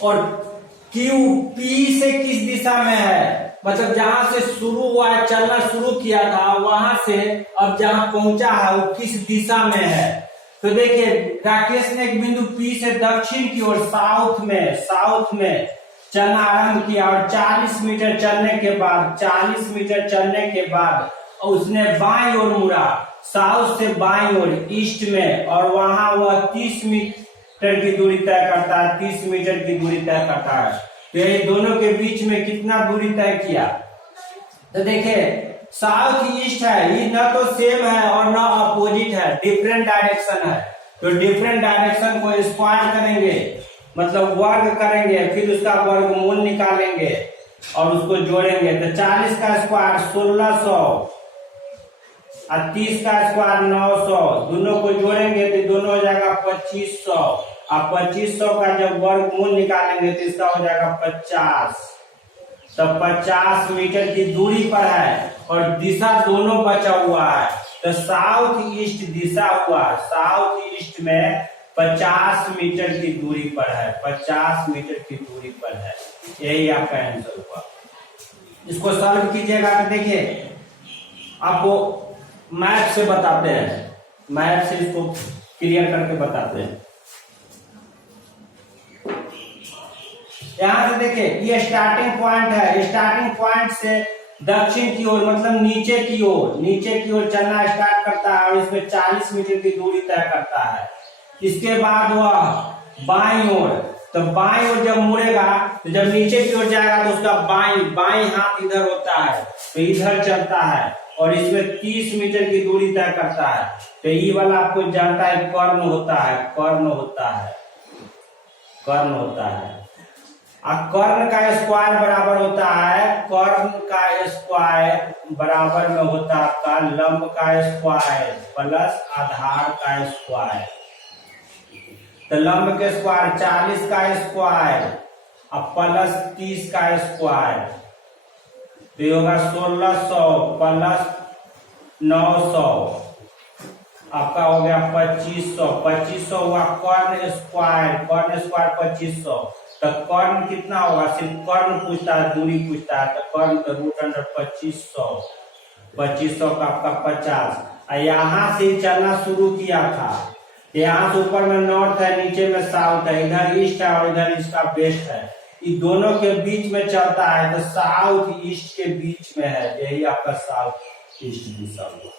और Q P से किस दिशा में है? मतलब जहां से शुरू हुआ है, चलना शुरू किया था, वहां से अब जहां पहुंचा है वो किस दिशा में है? तो देखिए राकेश ने एक बिंदु P से दक्षिण की ओर साउथ में चलना आरंभ किया, और 40 मीटर चलने के बाद उसने बाईं ओर मुड़ा, साउथ से बाईं ओर ईस्ट में, और वहां वह 30 मीटर की दूरी तय करता है, 30 मीटर की दूरी तय करता है। तो ये दोनों के बीच में कितना दूरी तय किया? तो देखिए साउथ ईस्ट है, ये न तो सेम है और न अपोजिट है, डिफरेंट डायरेक्शन है। तो डिफरेंट डायरेक्शन को स्क्वायर करेंगे, मतलब वर्ग करेंगे, फिर उसका वर्गमूल निकालेंगे और उसको जोड़ेंगे। तो 40 का स्क्वायर 1600 और 30 का स्क्वायर 900, दोनों को जोड़ेंगे तो दोनों हो जाएगा 2500, और 2500 का जब वर्गमूल निकालेंगे तो इसका हो जाएगा 50। तो 50 मीटर की दूरी पर है, और दिशा दोनों बचा हुआ है। तो साउथ ईस्ट दिशा हुआ, साउथ ईस्ट में 50 मीटर की दूरी पर है, 50 मीटर की दूरी पर है। यही आपका आंसर हुआ। इसको सॉल्व कीजिएगा तो देखिए आपको मैथ से बताते हैं, मैथ से इसको क्लियर करके बताते हैं। यहां से देखिए ये स्टार्टिंग पॉइंट है, स्टार्टिंग पॉइंट से दक्षिण की ओर मतलब नीचे की ओर चलना स्टार्ट करता है, और इसमें 40 मीटर की दूरी तय करता है। इसके बाद वह बाईं ओर, तो बाईं ओर जब मुड़ेगा तो जब नीचे की ओर जाएगा तो उसका बाईं हाथ इधर होता है, तो इधर चलता है, और इसमें 30 मीटर की दूरी तय करता है। तो ये वाला आपको जानता है कर्ण होता है, कर्ण होता है। अब कर्ण का स्क्वायर बराबर होता है, कर्ण का स्क्वायर बराबर में होता है आपका लंब का स्क्वायर प्लस आधार का स्क्वायर। तो लंब के स्क्वायर 40 का स्क्वायर अब प्लस 30 का स्क्वायर, तो ये होगा 1600 प्लस 900, आपका हो गया 2500। 2500 हुआ कर्ण स्क्वायर 2500। तो कर्ण कितना होगा? सिर्फ कर्ण पूछता है, दूरी पूछता है, तो कर्ण का रूट अंडर 2500, 2500 का आपका 50। यहाँ से चलना शुरू किया था, यहाँ से ऊपर में नॉर्थ है, नीचे में साउथ है, इधर ईस्ट है और इधर इसका वेस्ट है। ये दोनों के बीच में चलता है, तो साउथ ईस्ट के बीच में है, यही आपका साउथ ईस्ट दिशा हुआ।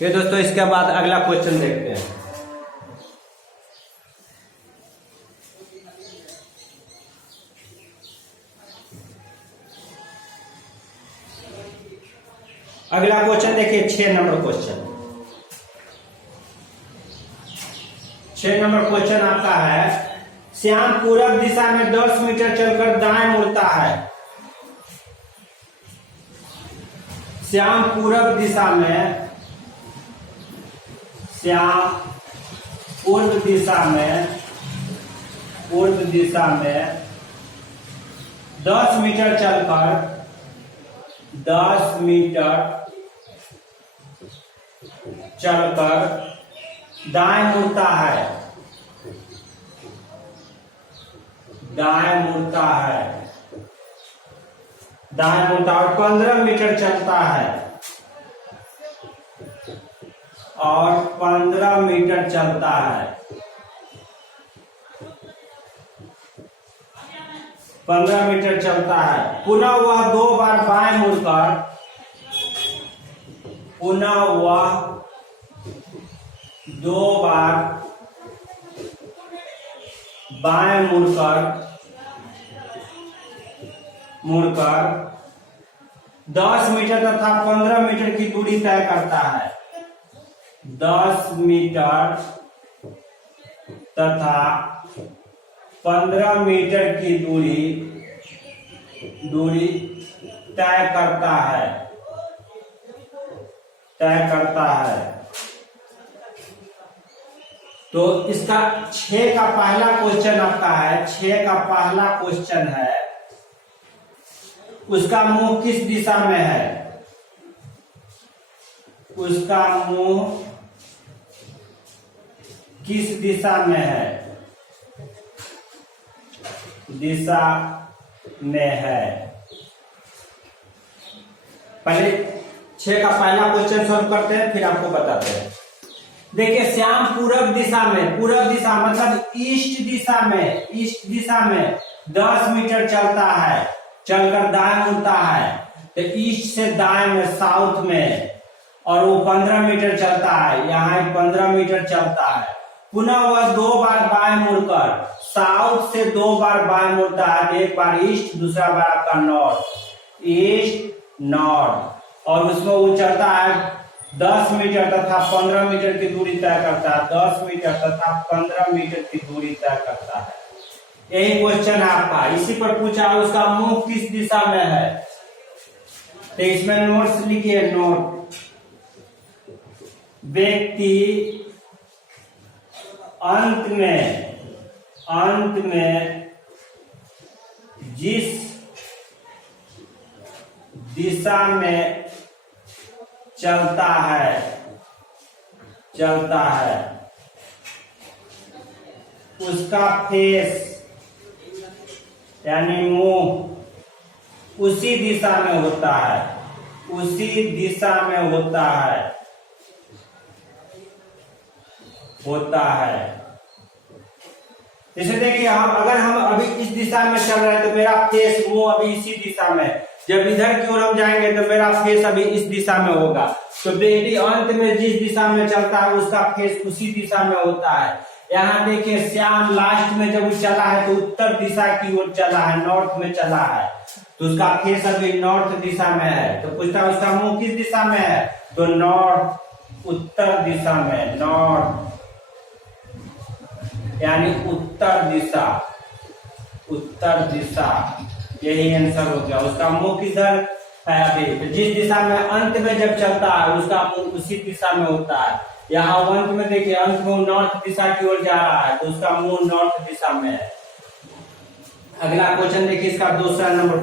ये दोस्तों इसके बाद अगला क्वेश्चन देखते हैं। अगला क्वेश्चन देखिए 6 नंबर क्वेश्चन। 6 नंबर क्वेश्चन आपका है, श्याम पूरब दिशा में 10 मीटर चलकर दाएं मुड़ता है। श्याम पूरब दिशा में, श्याम पूर्व दिशा में 10 मीटर चलकर 10 मीटर चलकर दाएं मुड़ता है, दाएं मुड़ता है। दाएं मुड़ता है और 15 मीटर चलता है, और 15 मीटर चलता है, 15 मीटर चलता है। पुनः वह 2 बार बाएं मुड़कर, पुनः वह 2 बार बाएं मुड़कर 10 मीटर तथा 15 मीटर की दूरी तय करता है। 10 मीटर तथा 15 मीटर की दूरी तय करता है। तो इसका 6 का पहला क्वेश्चन आपका है, 6 का पहला क्वेश्चन है, उसका मुंह किस दिशा में है? उसका मुंह किस दिशा में है? दिशा में है। पहले 6 का पहला क्वेश्चन सॉल्व करते हैं, फिर आपको बताते हैं। देखिए, श्याम पूरब दिशा मतलब ईस्ट दिशा में 10 मीटर चलता है, चलकर दाएं मुड़ता है, तो ईस्ट से दाएं में, साउथ में, और वो 15 मीटर चलता है, यहाँ 15 मीटर चलता है। पुनः वह 2 बार बाएं मुड़कर, साउथ से 2 बार बाएं मुड़ता है, एक बार ईस्ट, दूसरा बार आपका नॉर्थ, ईस्ट नॉर्थ, और उसमें वो चलता है 10 मीटर तथा 15 मीटर की दूरी तय करता है। 10 मीटर तथा 15 मीटर की दूरी तय करता है। यही क्वेश्चन है आपका। इसी पर पूछा उसका मुंह किस दिशा में है, तो इसमें नोट्स लिखिए। नोट: व्यक्ति अंत में जिस दिशा में चलता है उसका फेस यानी मुंह उसी दिशा में होता है, जैसे देखिए, अगर हम अभी इस दिशा में चल रहे हैं तो मेरा फेस, मुंह अभी इसी दिशा में, जब इधर की ओर हम जाएंगे तो मेरा फेस अभी इस दिशा में होगा। तो व्यक्ति अंत में जिस दिशा में चलता है उसका फेस उसी दिशा में होता है। यहाँ देखिए, श्याम लास्ट में जब चला है तो उत्तर दिशा की ओर चला है, नॉर्थ में चला है, तो उसका फेस अभी नॉर्थ दिशा में है। तो पूछता है उसका मुंह किस दिशा में है, तो नॉर्थ, उत्तर दिशा में, नॉर्थ यानी उत्तर दिशा, यही आंसर हो गया। उसका मुंह किधर है अभी, तो जिस दिशा में अंत में जब चलता है उसका मुंह उसी दिशा में होता है। यहाँ अंत में देखिए, अंत में नॉर्थ दिशा की ओर जा रहा है, तो उसका मुंह नॉर्थ दिशा में है। अगला क्वेश्चन देखिए, इसका दूसरा नंबर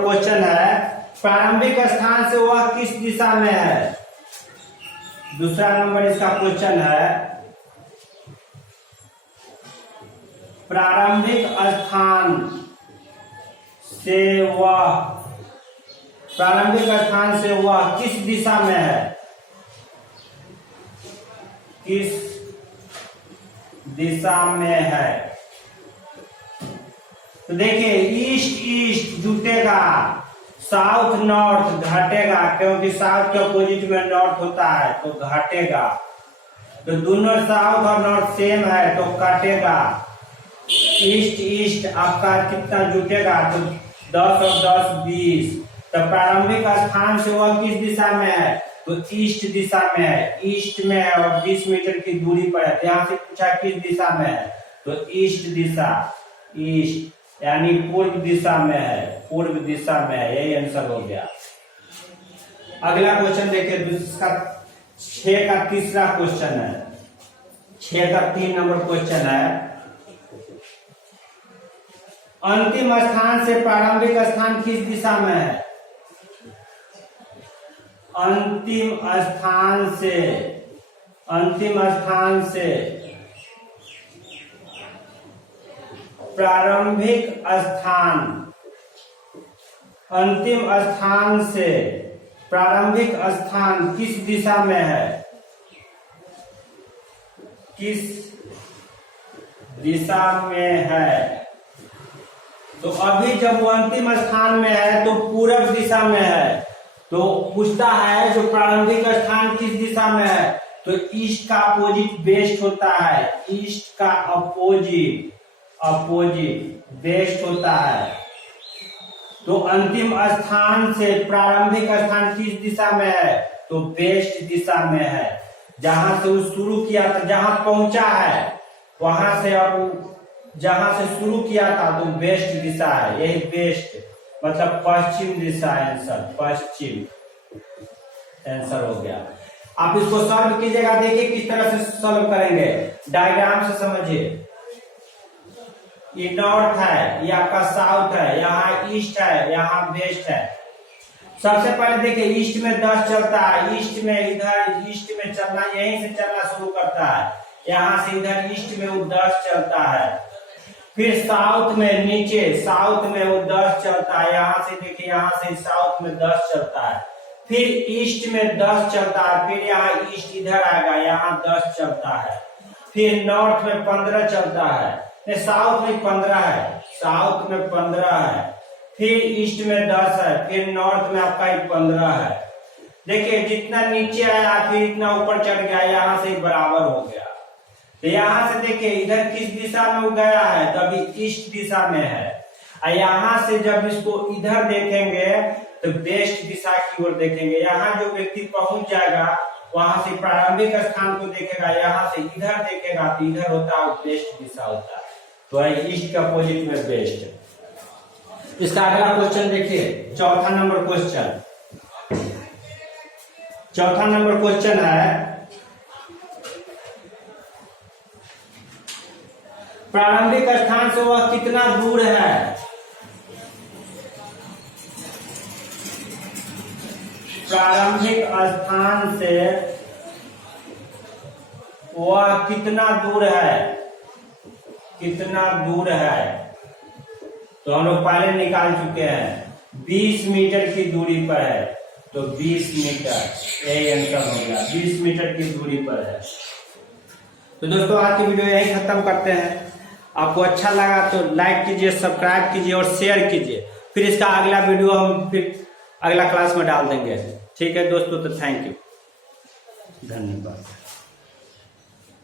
क्वेश्चन है, प्रारंभिक स्थान से वह किस दिशा में है? दूसरा नंबर इसका क्वेश्चन है, प्रारंभिक स्थान से वह किस दिशा में है? किस दिशा में है? तो देखिए, ईस्ट जुटेगा, साउथ नॉर्थ घटेगा, क्योंकि साउथ के अपोजिट में नॉर्थ होता है तो घटेगा। तो दोनों साउथ और नॉर्थ सेम है तो कटेगा। ईस्ट आपका कितना जुटेगा, तो 10 और 10 20। तो प्रारंभिक स्थान से वह किस दिशा में है, तो ईस्ट दिशा में है, ईस्ट में है और 20 मीटर की दूरी पर है। यहाँ से पूछा किस दिशा में है, तो ईस्ट दिशा, ईस्ट यानी पूर्व दिशा में है, यही आंसर हो गया। अगला क्वेश्चन देखिए, इसका 6 का तीसरा क्वेश्चन है, 6 का 3 नंबर क्वेश्चन है, अंतिम स्थान से प्रारंभिक स्थान किस दिशा में है? अंतिम स्थान से प्रारंभिक स्थान, अंतिम स्थान से प्रारंभिक स्थान किस दिशा में है, किस दिशा में है। तो अभी जब वो अंतिम स्थान में है तो पूरब दिशा में है, तो पूछता है जो प्रारंभिक स्थान किस दिशा में है, तो ईस्ट का अपोजिट वेस्ट होता है, ईस्ट का अपोजिट वेस्ट होता है। तो अंतिम स्थान से प्रारंभिक स्थान किस दिशा में है, तो वेस्ट दिशा में है। जहां से वो शुरू किया था, जहां पहुंचा है वहां से, अब जहां से शुरू किया था तो वेस्ट दिशा है, यही वेस्ट मतलब पश्चिम दिशा आंसर, पश्चिम आंसर हो गया। आप इसको सॉल्व कीजिएगा, देखिए किस तरह से सॉल्व करेंगे, डायग्राम से समझिए। ये नॉर्थ है, ये आपका साउथ है, यहाँ ईस्ट है, यहाँ वेस्ट है। सबसे पहले देखिए ईस्ट में 10 चलता है, ईस्ट में इधर ईस्ट में चलना, यहीं से चलना शुरू करता है, यहाँ से इधर ईस्ट में वो 10 चलता है। फिर साउथ में नीचे, साउथ में वो 10 चलता है, यहाँ से देखिए यहाँ से साउथ में 10 चलता है। फिर ईस्ट में 10 चलता है, फिर यहाँ ईस्ट इधर आएगा, यहाँ 10 चलता है। फिर नॉर्थ में 15 चलता है, साउथ में 15 है, साउथ में 15 है। फिर ईस्ट में 10 है, फिर नॉर्थ में आपका 15 है। देखिए जितना नीचे आया फिर इतना ऊपर चढ़ गया, यहाँ से बराबर हो गया। तो यहाँ से देखिए इधर किस दिशा में वो गया है, तो अभी ईस्ट दिशा में है। और यहाँ से जब इसको इधर देखेंगे तो वेस्ट दिशा की ओर देखेंगे। यहाँ जो व्यक्ति पहुंच जाएगा वहां से प्रारंभिक स्थान को देखेगा, यहाँ से इधर देखेगा तो इधर होता है वेस्ट दिशा होता है, तो ईस्ट के अपोजिट में वेस्ट। इसका अगला क्वेश्चन देखिए, चौथा नंबर क्वेश्चन। चौथा नंबर क्वेश्चन है प्रारंभिक स्थान से वह कितना दूर है, प्रारंभिक स्थान से वह कितना दूर है, कितना दूर है। तो हम लोग पहले निकाल चुके हैं, 20 मीटर की दूरी पर है, तो 20 मीटर यही आंसर हो गया, 20 मीटर की दूरी पर है। तो दोस्तों आज की वीडियो यही खत्म करते हैं। आपको अच्छा लगा तो लाइक कीजिए, सब्सक्राइब कीजिए और शेयर कीजिए। फिर इसका अगला वीडियो हम फिर अगला क्लास में डाल देंगे। ठीक है दोस्तों, तो थैंक यू, धन्यवाद।